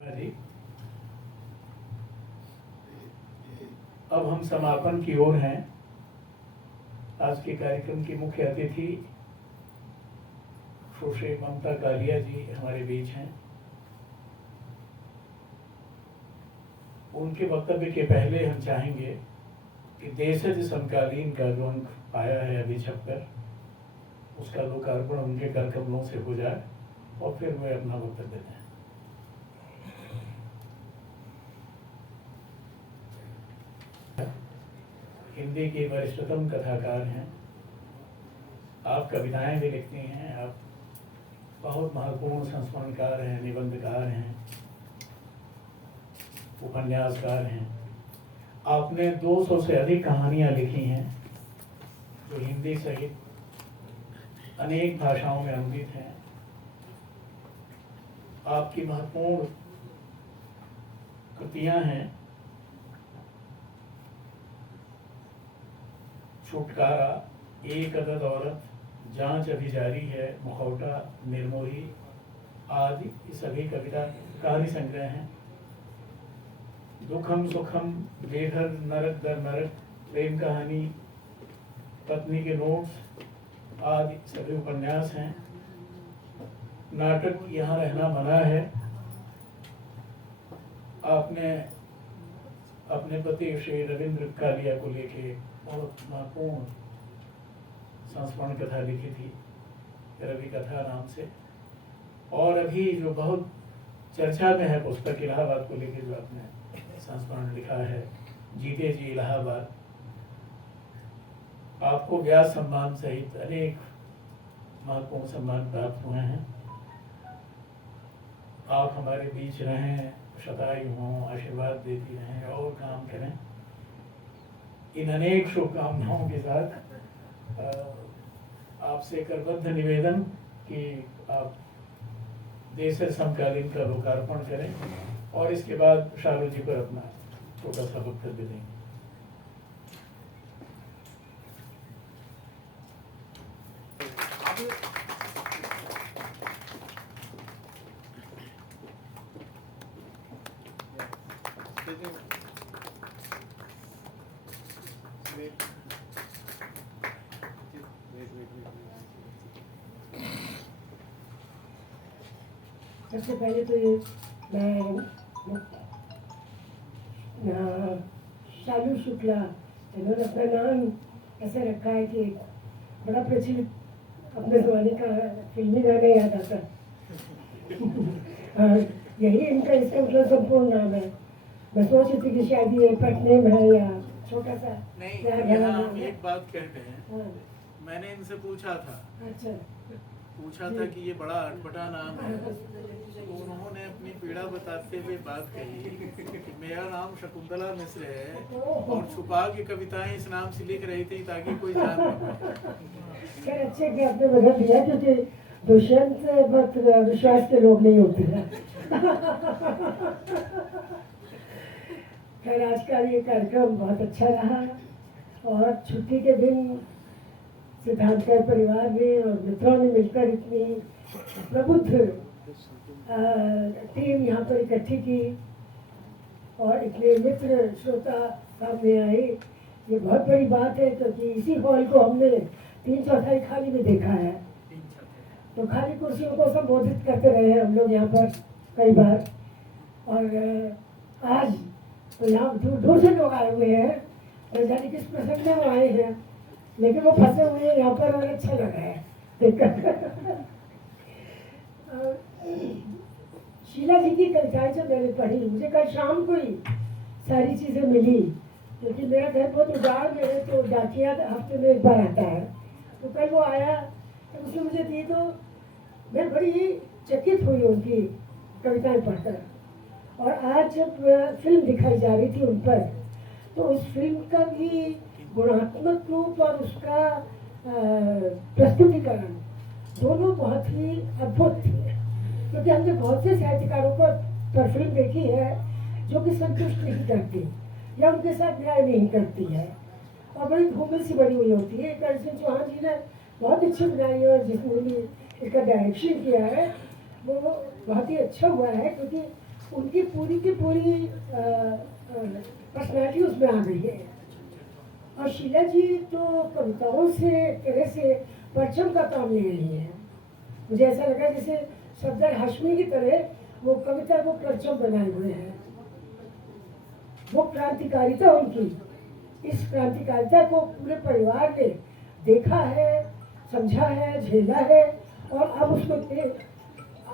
जी, अब हम समापन की ओर हैं। आज के कार्यक्रम की मुख्य अतिथि सुश्री ममता कालिया जी हमारे बीच हैं। उनके वक्तव्य के पहले हम चाहेंगे कि देशज समकालीन का जो अंक आया है अभी छपकर, उसका लोकार्पण उनके कर कमलों से हो जाए और फिर वे अपना वक्तव्य दें। हिंदी के वरिष्ठतम कथाकार हैं, आप कविताएं भी लिखती हैं, आप बहुत महत्वपूर्ण संस्मरणकार हैं, निबंधकार हैं, उपन्यासकार हैं। आपने 200 से अधिक कहानियां लिखी हैं जो हिंदी सहित अनेक भाषाओं में अनुदित हैं। आपकी महत्वपूर्ण कृतियां हैं छुटकारा, एक अदद औरत, जांच अभी जारी है, मुखौटा, निर्मोही आदि सभी कविता कहानी संग्रह हैं। दुखम सुखम, बेघर, नरक दर नरक, प्रेम कहानी, पत्नी के नोट्स आदि सभी उपन्यास हैं। नाटक यहाँ रहना मना है। आपने अपने पति श्री रविंद्र कालिया को लेके बहुत महत्वपूर्ण संस्मरण कथा लिखी थी, रवि कथा नाम से। और अभी जो बहुत चर्चा में है पुस्तक इलाहाबाद को लेकर जो आपने संस्मरण लिखा है, जीते जी इलाहाबाद। आपको व्यास सम्मान सहित अनेक महत्वपूर्ण सम्मान प्राप्त हुए हैं। आप हमारे बीच रहें, शतायु हों, आशीर्वाद देती रहें और काम करें। इन अनेक शुभकामनाओं के साथ आपसे करबद्ध निवेदन कि आप देश समकालीन का लोकार्पण करें और इसके बाद शाहरुख जी पर अपना छोटा सा वक्तव्य देंगे। सबसे पहले तो ये मैं शालू शुक्ला, इन्होंने अपना नाम ऐसे रखा है कि बड़ा प्रचलित अपने ज़माने का फिल्मी गाना याद आता और यही इनका इसका मतलब संपूर्ण नाम है। मैं सोच रही थी कि शायद ये पेट नेम है या छोटा सा नहीं, यहाँ हम एक बात कहते हैं। हाँ। मैंने इनसे पूछा था कि ये बड़ा अटपटा नाम है, तो उन्होंने अपनी पीड़ा बताते हुए बात कही कि मेरा नाम शकुंतला मिश्र है और छुपा के कविताएं इस नाम से लिख रही थी ताकि कोई जान न पाए। खैर अच्छे कि आपने बदल दिया, क्योंकि दुष्यंत बहुत विश्वास के लोग नहीं होते हैं। खैर आज का ये कार्यक्रम बहुत अच्छा रहा और छुट्टी के दिन सिद्धांतकर परिवार ने और मित्रों ने मिलकर इतनी प्रबुद्ध टीम यहाँ पर इकट्ठी की और इतने मित्र श्रोता सामने आए, ये बहुत बड़ी बात है। क्योंकि इसी हॉल को हमने 3/4 खाली में देखा है, तो खाली कुर्सियों को संबोधित करते रहे हैं हम लोग यहाँ पर कई बार। और आज तो यहाँ दूर दूर से लोग आए हुए हैं, और जाने किस प्रसंग में वो आए हैं, लेकिन वो फंसे हुए हैं यहाँ पर और अच्छा लग रहा है देखकर। शीला जी की कविताएं जो मैंने पढ़ी, मुझे कल शाम को ही सारी चीज़ें मिली, क्योंकि मेरा घर बहुत उजाड़ में है, तो डाकिया हफ्ते में एक बार आता है। तो कल वो आया, तो उसने मुझे दी, तो मैं बड़ी ही चकित हुई उनकी कविताएं पढ़कर। और आज जब फिल्म दिखाई जा रही थी उन पर, तो उस फिल्म का भी गुणात्मक रूप और उसका प्रस्तुतिकरण दोनों बहुत ही अद्भुत थे। क्योंकि हमने बहुत से साहित्यकारों पर फिल्म देखी है जो कि संतुष्ट नहीं करती या उनके साथ न्याय नहीं करती है और बड़ी धूमिल सी बनी हुई होती है। करसन चौहान जी ने बहुत अच्छी बनाई है और जिसने भी इसका डायरेक्शन किया है वो बहुत ही अच्छा हुआ है, क्योंकि उनकी पूरी की पूरी पर्सनैलिटी उसमें आ गई है। और शीला जी तो कविताओं से एक तरह से परचम का काम ले रही है। मुझे ऐसा लगा जैसे सफदर हाशमी की तरह वो कविता को परचम बनाए हुए हैं। वो क्रांतिकारिता उनकी, इस क्रांतिकारिता को पूरे परिवार ने देखा है, समझा है, झेला है और अब उसको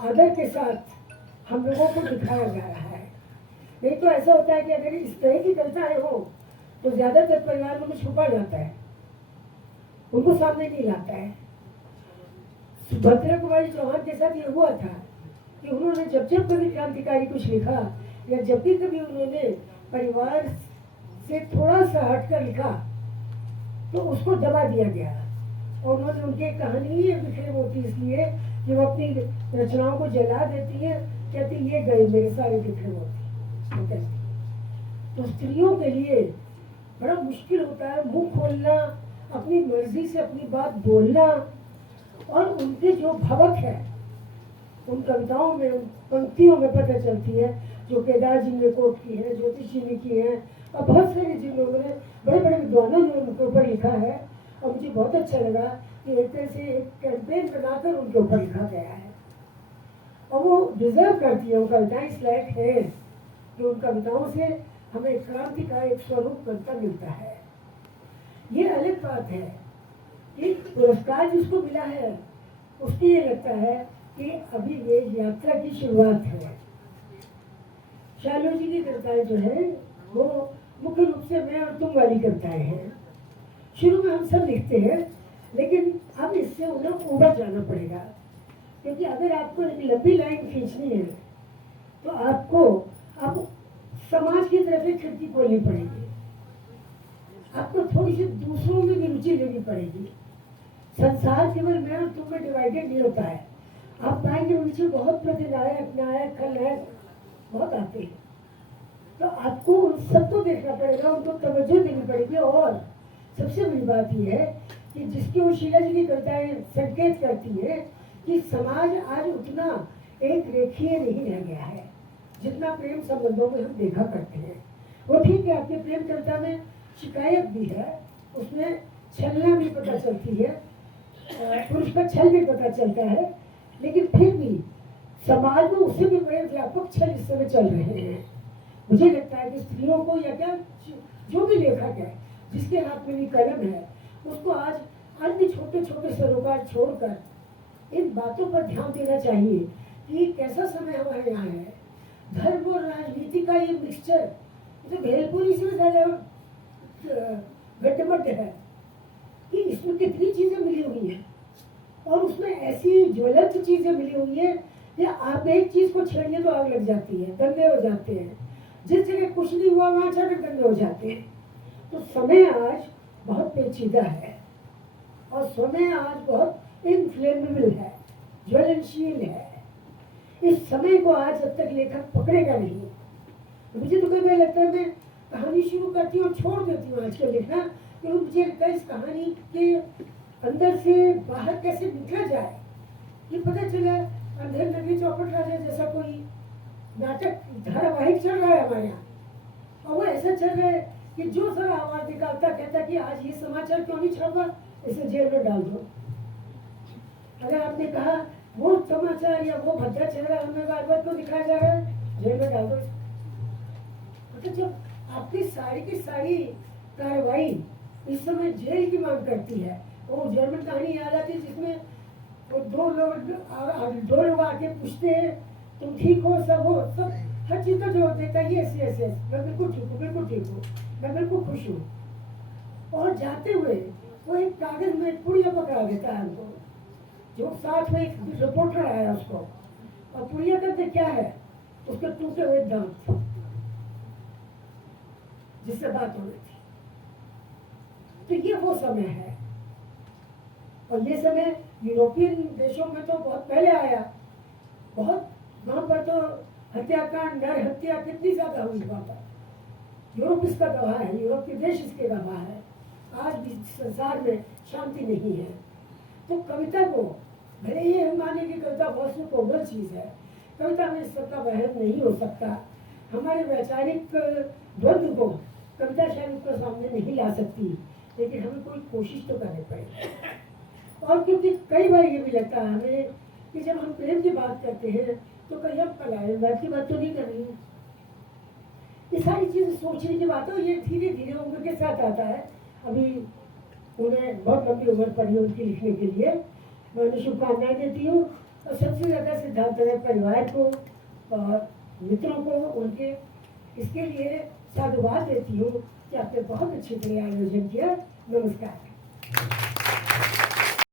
आदर के साथ हम लोगों को दिखाया जा रहा है। नहीं तो ऐसा होता है कि अगर इस तरह की कविताएं हो तो ज्यादातर परिवार में छुपा जाता है, उनको सामने नहीं लाता है। सुभद्रा कुमारी चौहान के साथ ये हुआ था कि उन्होंने जब जब कभी क्रांतिकारी कुछ लिखा या जब भी कभी उन्होंने परिवार से थोड़ा सा हटकर लिखा तो उसको दबा दिया गया। और उन्होंने उनकी कहानी ही बिखरे होती इसलिए कि वो अपनी रचनाओं को जला देती है, कहती ये गए मेरे सारे बिखरे होती। तो स्त्रियों के लिए बड़ा मुश्किल होता है मुंह खोलना, अपनी मर्जी से अपनी बात बोलना। और उनके जो भवक है उन कविताओं में, उन पंक्तियों में पता चलती है, जो केदार जी ने कोट की है, ज्योतिष जी ने की है और बहुत सारे जिन लोगों ने, बड़े बड़े विद्वानों ने उनके ऊपर लिखा है। और मुझे बहुत अच्छा लगा कि एक तरह से एक कैंपेन बनाकर उनके ऊपर लिखा गया है और वो डिजर्व करती है। वो कविताएं इस लायक है कि उन कविताओं से हमें क्रांति का एक स्वरूप बनता मिलता है। ये अलग बात है कि पुरस्कार जिसको मिला है उसको ये लगता है कि अभी ये यात्रा की शुरुआत है। शालू जी की कविताएं जो है वो मुख्य रूप से मैं और तुम वाली कविताएं हैं। शुरू में हम सब लिखते हैं लेकिन अब इससे उन्हें उबर जाना पड़ेगा, क्योंकि अगर आपको एक लंबी लाइन खींचनी है तो आपको अब समाज की तरफ से खिड़की खोलनी पड़ेगी, आपको थोड़ी सी दूसरों में भी रुचि लेनी पड़ेगी। संसार केवल मैं और तुम में डिवाइडेड नहीं होता है। आप पाएंगे नीचे बहुत प्रतिनायक, नायक, खलनायक बहुत आते हैं, तो आपको उन सबको देखना पड़ेगा, उनको तवज्जो देनी पड़ेगी। और सबसे बड़ी बात यह है कि जिसकी वो शीला जी की कविताएं संकेत करती है कि समाज आज उतना एक रेखीय नहीं रह गया है जितना प्रेम संबंधों में हम देखा करते हैं। वो ठीक है, आपके प्रेम कविता में शिकायत भी है, उसमें छलना भी पता चलती है, पुरुष का छल भी पता चलता है, लेकिन फिर भी समाज में उससे भी बड़े व्यापक छल इस समय चल रहे हैं। मुझे लगता है कि स्त्रियों को या क्या जो भी लेखक है जिसके हाथ में भी कलम है उसको आज अन्य छोटे छोटे सरोकार छोड़कर इन बातों पर ध्यान देना चाहिए कि कैसा समय हमारे यहाँ है। धर्म और राजनीति का ये मिक्सचर तो भेलपुरी से ज्यादा गड्ढमड्ढ है कि इसमें कितनी चीजें मिली हुई हैं और उसमें ऐसी ज्वलंत चीजें मिली हुई है कि आप एक चीज को छेड़िए तो आग लग जाती है, दंगे हो जाते हैं। जिस जगह कुछ नहीं हुआ वहां अचानक दंगे हो जाते हैं। तो समय आज बहुत पेचीदा है और समय आज बहुत इनफ्लेमेबल है, ज्वलनशील है। इस समय को आज जब तक लेखक पकड़ेगा नहीं, मुझे तो कई बार लगता है मैं कहानी शुरू करती हूँ और छोड़ देती हूँ आजकल लिखना, क्योंकि मुझे लगता है इस कहानी के अंदर से बाहर कैसे निकला जाए। ये पता चला अंधेर नगरी चौपट राजा जैसा कोई नाटक धारावाहिक चल रहा है हमारे यहाँ, और वो ऐसा चल रहा है कि जो सर आवाज निकालता कहता कि आज ये समाचार क्यों नहीं छापा, इसे जेल में डाल दो। अगर आपने कहा वो समाचार या वो भद्दा चेहरा हमें बार बार क्यों दिखाया जा रहा है, जेल में डाल दो। मतलब जब आपकी सारी की सारी कार्रवाई इस समय जेल की मांग करती है। वो जर्मन कहानी याद आती है जिसमें वो दो लोग आके पूछते हैं तुम ठीक हो, सब हो, सब हर चीज का जवाब देता है यस यस यस, मैं बिल्कुल ठीक हूँ, बिल्कुल ठीक हूँ, मैं बिल्कुल खुश हूँ। और जाते हुए वो एक कागज में पुड़िया पकड़ा देता है हमको, जो साथ में एक रिपोर्टर आया उसको, और पुड़िया करते क्या है, उसके टूटे हुए दांत जिससे बात हो रही थी। तो ये वो समय है और ये समय यूरोपियन देशों में तो बहुत पहले आया। बहुत वहां पर तो हत्याकांड, नर हत्या कितनी ज्यादा हुई वहां पर। यूरोप इसका गवाह है, यूरोप के देश इसके गवाह है। आज भी संसार में शांति नहीं है। तो कविता को भले ही हम माने कि कविता बहुत सुकोमल चीज है, कविता में इस सबका वहन नहीं हो सकता। हमारे वैचारिक द्वंद्व को कविता शायद उसको सामने नहीं ला सकती, लेकिन हमें कोई कोशिश तो करनी पड़ेगी। और क्योंकि कई बार ये भी लगता है हमें कि जब हम प्रेम की बात करते हैं तो कहीं हम पलायनवाद की बात तो नहीं कर रही हैं। ये सारी चीज़ें सोचने की बात है, ये धीरे धीरे उम्र के साथ आता है। अभी उन्हें बहुत लंबी उम्र पड़ी है उनकी लिखने के लिए। मैं उन्हें शुभकामनाएं देती हूँ और सबसे ज़्यादा सिद्धार्थ नगर परिवार को और मित्रों को उनके इसके लिए साधुवाद देती हूँ कि आपने बहुत अच्छी तरह आयोजन किया। नमस्कार।